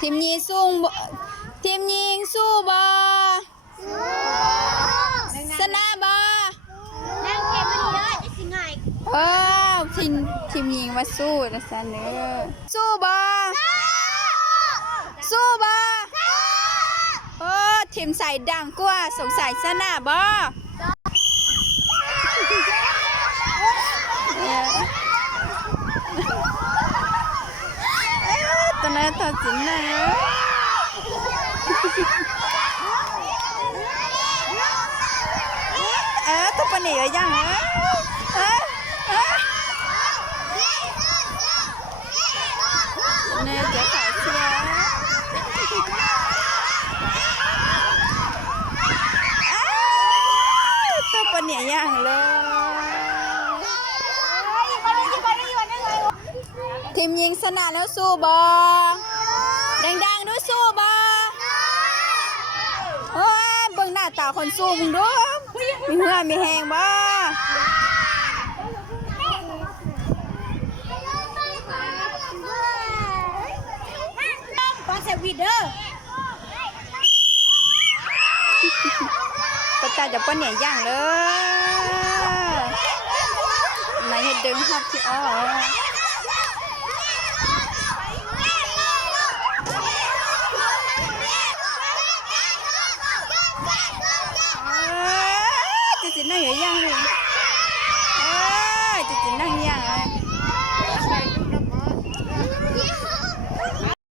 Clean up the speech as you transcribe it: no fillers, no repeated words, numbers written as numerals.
ทีมยิงสู้ทีมยิงสู้บอชนะบอนั่งเก็บมันเยอะจะสิไงทีมยิงมาสู้นะสันเนอสู้บอสู้บอทีมใส่ดังกว่าสงสัยชนะบอตอนนั้นตัดสินนะทุกคนหนียังเนี่ยเจ๊ขายเชียทุกคนหนียังเลยทีมยิงชนะแล้วสู้บอดังๆด้วยสู้บอโอ้ยเบิ่งหน้าตาคนสู้มึงดูมีเหือมีแหงบ่ปาเซวิเดอร์ก็ตาจะป้อนเนี่ยย่างเลยนายเห็ดดึงหับที่อ้อจะสิน่าเหยื่อย่างเลย